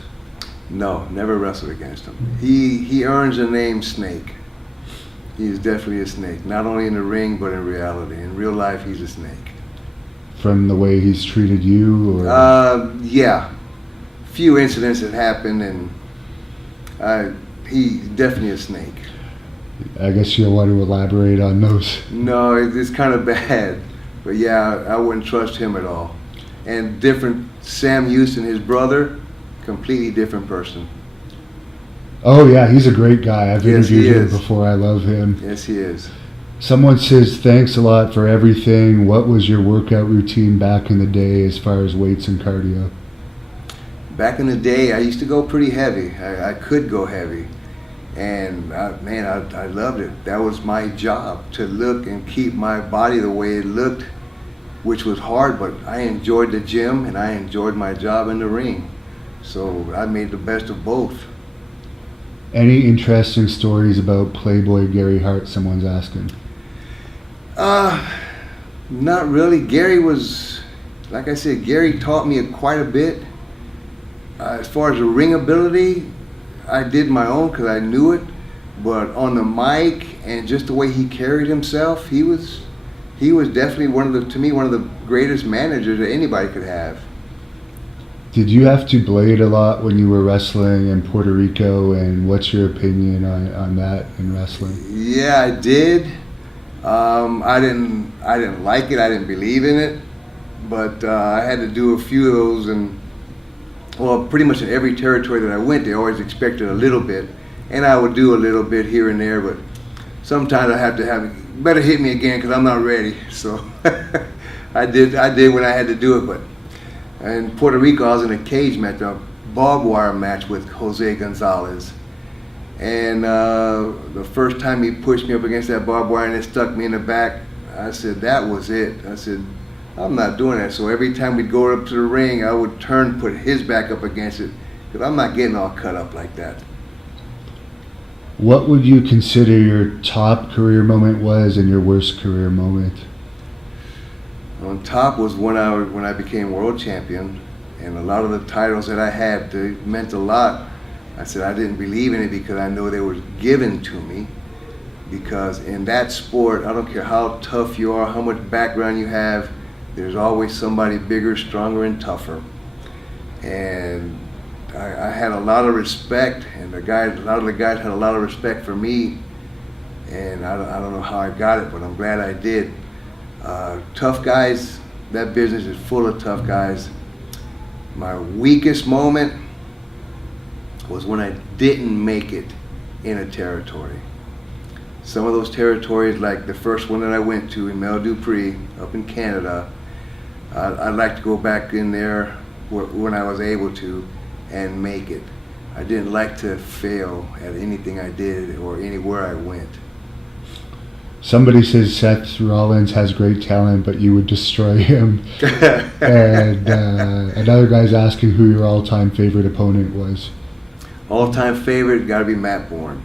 No, never wrestled against him. He earns the name Snake. He is definitely a snake, not only in the ring, but in reality. In real life, he's a snake. From the way he's treated you? Or? Yeah. Few incidents that happened, and he's definitely a snake. I guess you'll want to elaborate on those. No, it's kind of bad. But yeah, I wouldn't trust him at all. And different, Sam Houston, his brother, completely different person. Oh yeah, he's a great guy. I've Yes, interviewed he him is. before. I love him. Yes, he is. Someone says, thanks a lot for everything. What was your workout routine back in the day as far as weights and cardio? Back in the day, I used to go pretty heavy. I could go heavy. And I loved it. That was my job, to look and keep my body the way it looked, which was hard, but I enjoyed the gym and I enjoyed my job in the ring. So I made the best of both. Any interesting stories about Playboy Gary Hart, someone's asking? Not really. Gary was, like I said, Gary taught me quite a bit. As far as the ring ability, I did my own because I knew it. But on the mic and just the way he carried himself, he was definitely one of the greatest managers that anybody could have. Did you have to blade a lot when you were wrestling in Puerto Rico, and what's your opinion on that in wrestling? Yeah, I did. I didn't like it. I didn't believe in it, but I had to do a few of those, and well, pretty much in every territory that I went, they always expected a little bit, and I would do a little bit here and there, but sometimes I have to better hit me again because I'm not ready. So I did when I had to do it, but. In Puerto Rico, I was in a cage match, a barbed wire match with Jose Gonzalez. And the first time he pushed me up against that barbed wire and it stuck me in the back, I said, that was it. I said, I'm not doing that. So every time we'd go up to the ring, I would put his back up against it, because I'm not getting all cut up like that. What would you consider your top career moment was and your worst career moment? On top was when I became world champion, and a lot of the titles that I had, they meant a lot. I said I didn't believe in it because I know they were given to me. Because in that sport, I don't care how tough you are, how much background you have, there's always somebody bigger, stronger, and tougher. And I had a lot of respect, and a lot of the guys had a lot of respect for me. And I don't know how I got it, but I'm glad I did. Tough guys, that business is full of tough guys. My weakest moment was when I didn't make it in a territory. Some of those territories, like the first one that I went to in Mel Dupree up in Canada, I'd like to go back in there when I was able to and make it. I didn't like to fail at anything I did or anywhere I went. Somebody says Seth Rollins has great talent, but you would destroy him. And another guy's asking who your all-time favorite opponent was. All-time favorite got to be Matt Bourne.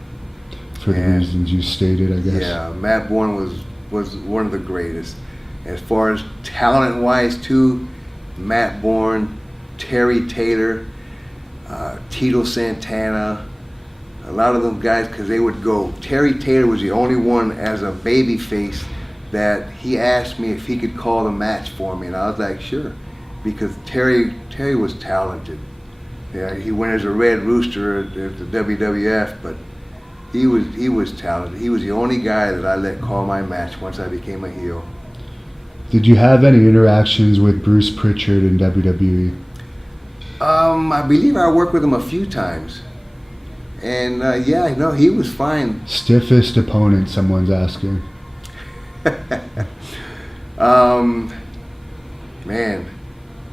For the reasons you stated, I guess. Yeah, Matt Bourne was one of the greatest. As far as talent-wise, too, Matt Bourne, Terry Taylor, Tito Santana, a lot of them guys, because they would go. Terry Taylor was the only one as a baby face that he asked me if he could call the match for me, and I was like, sure, because Terry was talented. Yeah, he went as a Red Rooster at the WWF, but he was talented. He was the only guy that I let call my match once I became a heel. Did you have any interactions with Bruce Pritchard in WWE? I believe I worked with him a few times. And yeah, no, he was fine. Stiffest opponent, someone's asking. Man,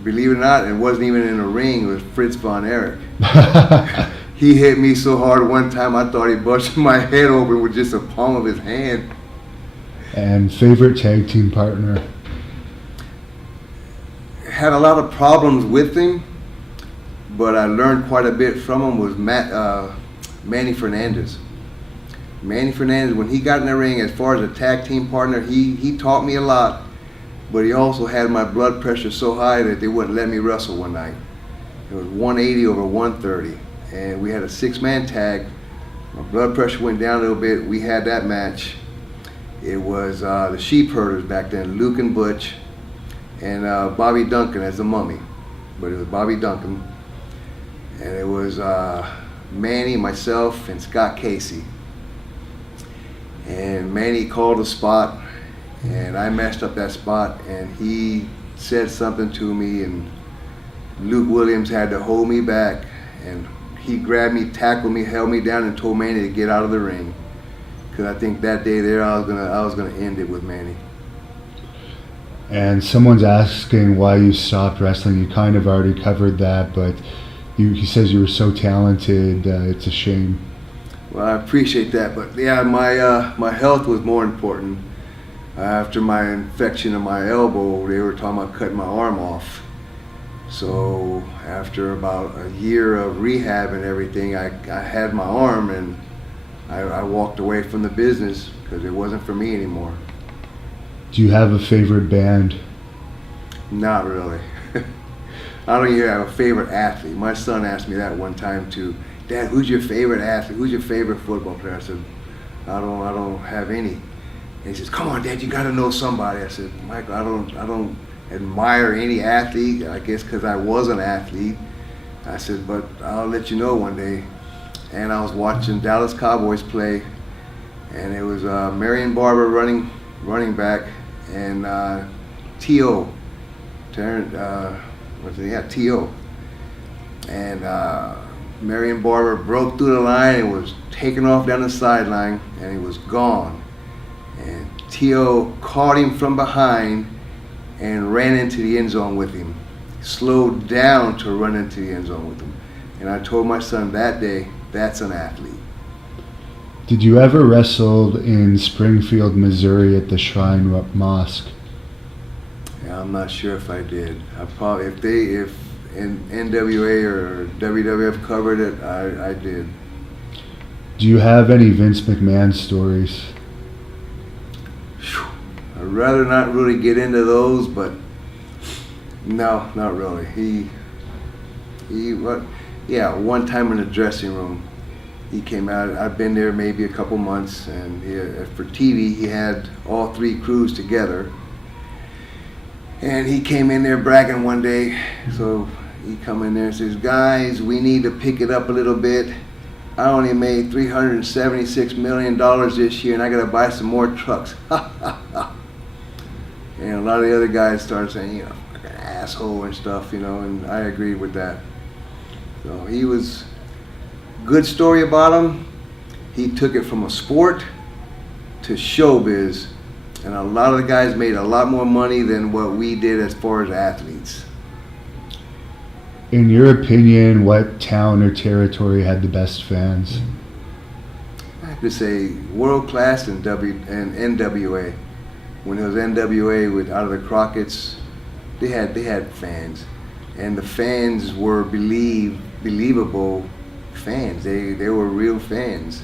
believe it or not, it wasn't even in a ring. It was Fritz von Erich. He hit me so hard one time I thought he busted my head open with just the palm of his hand. And favorite tag team partner? Had a lot of problems with him, but I learned quite a bit from him. Was Manny Fernandez. Manny Fernandez, when he got in the ring, as far as a tag team partner, he taught me a lot, but he also had my blood pressure so high that they wouldn't let me wrestle one night. It was 180 over 130. And we had a 6-man tag. My blood pressure went down a little bit. We had that match. It was the Sheep Herders back then, Luke and Butch, and Bobby Duncan as the Mummy. But it was Bobby Duncan. And it was Manny, myself, and Scott Casey. And Manny called a spot, and I messed up that spot, and he said something to me, and Luke Williams had to hold me back, and he grabbed me, tackled me, held me down, and told Manny to get out of the ring. Because I think that day there, I was gonna end it with Manny. And someone's asking why you stopped wrestling. You kind of already covered that, but he says you were so talented. It's a shame. Well, I appreciate that, but yeah, my health was more important. After my infection of my elbow, they were talking about cutting my arm off. So after about a year of rehab and everything, I had my arm, and I walked away from the business because it wasn't for me anymore. Do you have a favorite band? Not really. I don't even have a favorite athlete. My son asked me that one time too. Dad, who's your favorite athlete? Who's your favorite football player? I said, I don't have any. And he says, come on, Dad, you got to know somebody. I said, Michael, I don't admire any athlete, I guess because I was an athlete. I said, but I'll let you know one day. And I was watching Dallas Cowboys play, and it was Marion Barber running back, and T.O. T.O. And Marion Barber broke through the line and was taken off down the sideline, and he was gone. And T.O. caught him from behind and ran into the end zone with him. Slowed down to run into the end zone with him. And I told my son that day, that's an athlete. Did you ever wrestle in Springfield, Missouri at the Shrine Mosque? Yeah, I'm not sure if I did. I probably, if NWA or WWF covered it, I did. Do you have any Vince McMahon stories? I'd rather not really get into those, but no, not really. One time in the dressing room, he came out. I've been there maybe a couple months, and for TV, he had all three crews together. And he came in there bragging one day, so he come in there and says, "Guys, we need to pick it up a little bit. I only made $376 million this year, and I gotta buy some more trucks." And a lot of the other guys started saying, fucking asshole and stuff, and I agreed with that. So he was, good story about him. He took it from a sport to showbiz, and a lot of the guys made a lot more money than what we did as far as athletes. In your opinion, what town or territory had the best fans? I have to say World Class and NWA. When it was NWA with Out of the Crockett's, they had fans, and the fans were believable fans. They were real fans.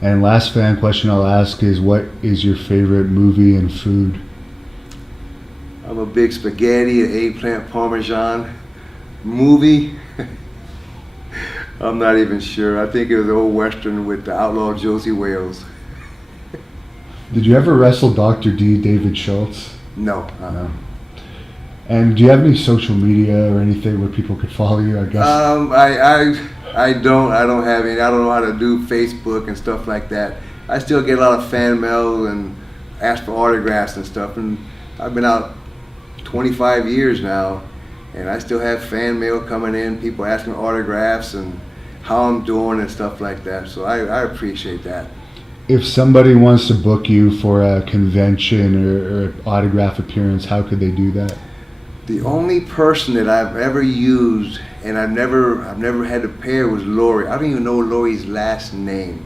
And last fan question I'll ask is, what is your favorite movie and food? I'm a big spaghetti and eggplant parmesan. Movie, I'm not even sure. I think it was an old Western with the outlaw Josie Wales. Did you ever wrestle Dr. D, David Schultz? No. No. And do you have any social media or anything where people could follow you, I guess? I don't have any. I don't know how to do Facebook and stuff like that. I still get a lot of fan mail and ask for autographs and stuff, and I've been out 25 years now, and I still have fan mail coming in, people asking autographs and how I'm doing and stuff like that. So I appreciate that. If somebody wants to book you for a convention or autograph appearance, how could they do that? The only person that I've ever used and I've never had to pair was Lori. I don't even know Lori's last name,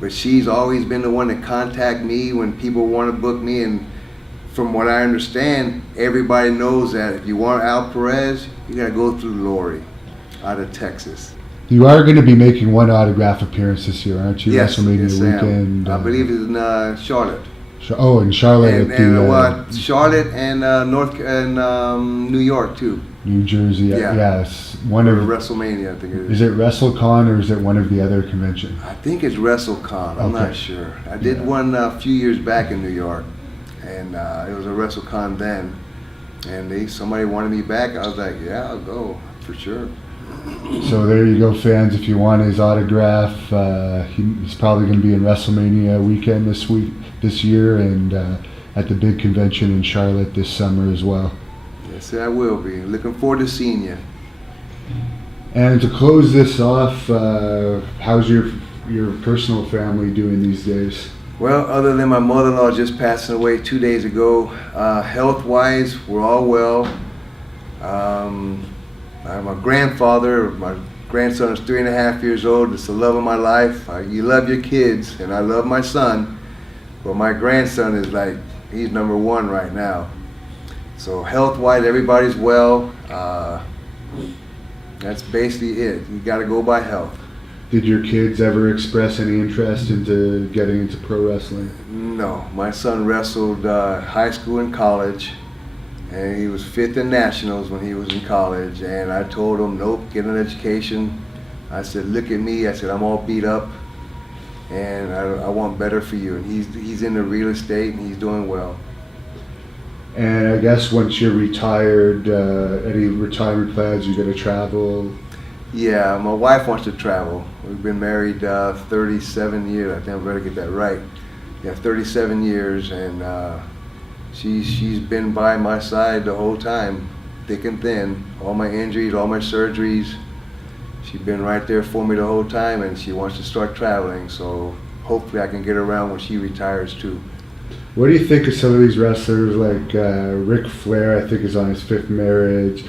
but she's always been the one to contact me when people want to book me. And from what I understand, everybody knows that if you want Al Perez, you gotta go through Lori out of Texas. You are going to be making one autograph appeance this year, aren't you? Yes, WrestleMania yes, weekend. I believe it's in Charlotte. In Charlotte Charlotte and New York too. New Jersey, yes. One of WrestleMania, I think it is. Is it WrestleCon or is it one of the other conventions? I think it's WrestleCon. I'm not sure. I did one a few years back in New York, and it was a WrestleCon then. And somebody wanted me back. I was like, yeah, I'll go for sure. So there you go, fans. If you want his autograph, he's probably going to be in WrestleMania weekend this year, and at the big convention in Charlotte this summer as well. Yes, I will be. Looking forward to seeing you. And to close this off, how's your personal family doing these days? Well, other than my mother-in-law just passing away 2 days ago, health-wise, we're all well. I'm a grandfather. My grandson is 3.5 years old. It's the love of my life. You love your kids, and I love my son. But my grandson is he's number one right now. So health-wise, everybody's well. That's basically it. You got to go by health. Did your kids ever express any interest into getting into pro wrestling? No. My son wrestled high school and college. And he was 5th in nationals when he was in college, and I told him, nope, get an education. I said, look at me. I said, I'm all beat up, and I want better for you. And he's into real estate, and he's doing well. And I guess once you're retired, any retirement plans? You going to travel? Yeah, my wife wants to travel. We've been married 37 years. I think I better get that right. Yeah, 37 years, and She's been by my side the whole time, thick and thin. All my injuries, all my surgeries. She's been right there for me the whole time, and she wants to start traveling. So hopefully I can get around when she retires too. What do you think of some of these wrestlers like Ric Flair, I think is on his 5th marriage.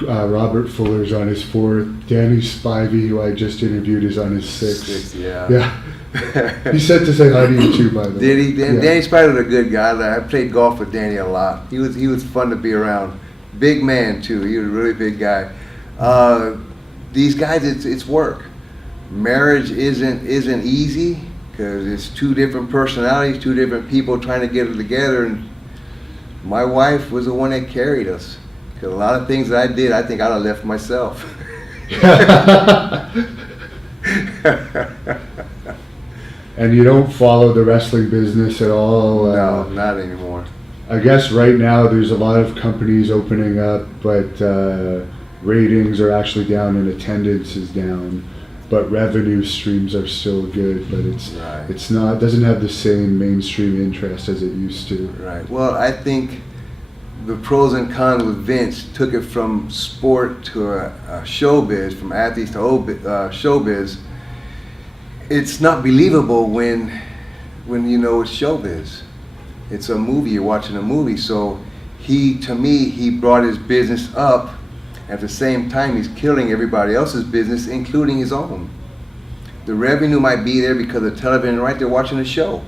Robert Fuller's on his 4th. Danny Spivey, who I just interviewed, is on his 6th. Yeah. He said to say hi to you too, by the way. Did he? Danny Spivey was a good guy. I played golf with Danny a lot. He was fun to be around. Big man too. He was a really big guy. These guys, it's work. marriage isn't easy because it's two different personalities, two different people trying to get it together. And my wife was the one that carried us. Because a lot of things that I did, I think I'd have left myself. And you don't follow the wrestling business at all? No, not anymore. I guess right now there's a lot of companies opening up, but ratings are actually down and attendance is down. But revenue streams are still good, but it's not, doesn't have the same mainstream interest as it used to. Right. Well, I think the pros and cons with Vince took it from sport to a showbiz, from athletes to showbiz. It's not believable when you know it's showbiz. It's a movie, you're watching a movie. So to me, he brought his business up. At the same time, he's killing everybody else's business, including his own. The revenue might be there because of television, right? They're watching a show.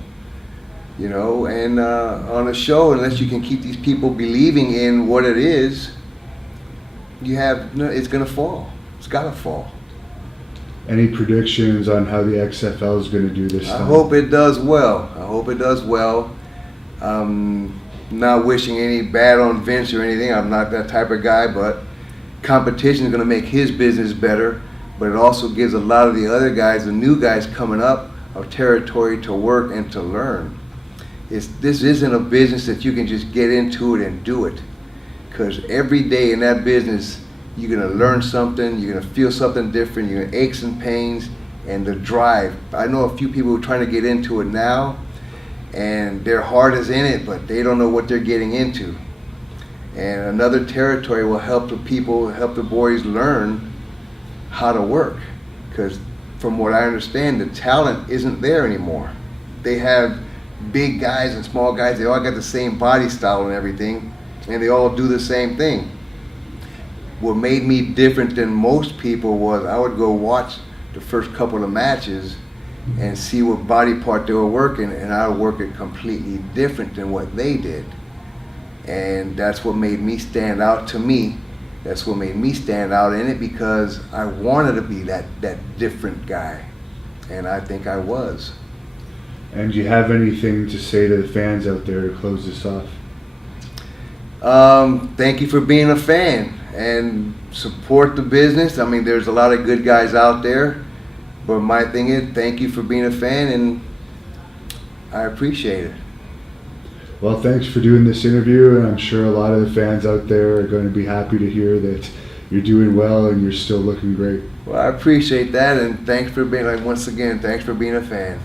You know, and on a show, unless you can keep these people believing in what it is, it's gonna fall. It's gotta fall. Any predictions on how the XFL is going to do this time? I hope it does well. Not wishing any bad on Vince or anything. I'm not that type of guy, but competition is going to make his business better. But it also gives a lot of the other guys, the new guys coming up, a territory to work and to learn. This isn't a business that you can just get into it and do it. Because every day in that business, you're going to learn something, you're going to feel something different, you're going to aches and pains, and the drive. I know a few people who are trying to get into it now, and their heart is in it, but they don't know what they're getting into. And another territory will help the people, help the boys learn how to work. Because from what I understand, the talent isn't there anymore. They have big guys and small guys, they all got the same body style and everything, and they all do the same thing. What made me different than most people was I would go watch the first couple of matches and see what body part they were working, and I would work it completely different than what they did. And that's what made me stand out to me. That's what made me stand out in it, because I wanted to be that different guy. And I think I was. And do you have anything to say to the fans out there to close this off? Thank you for being a fan and support the business. I mean, there's a lot of good guys out there, but my thing is, thank you for being a fan, and I appreciate it. Well, thanks for doing this interview, and I'm sure a lot of the fans out there are going to be happy to hear that you're doing well and you're still looking great. Well, I appreciate that, and thanks for being, once again, thanks for being a fan.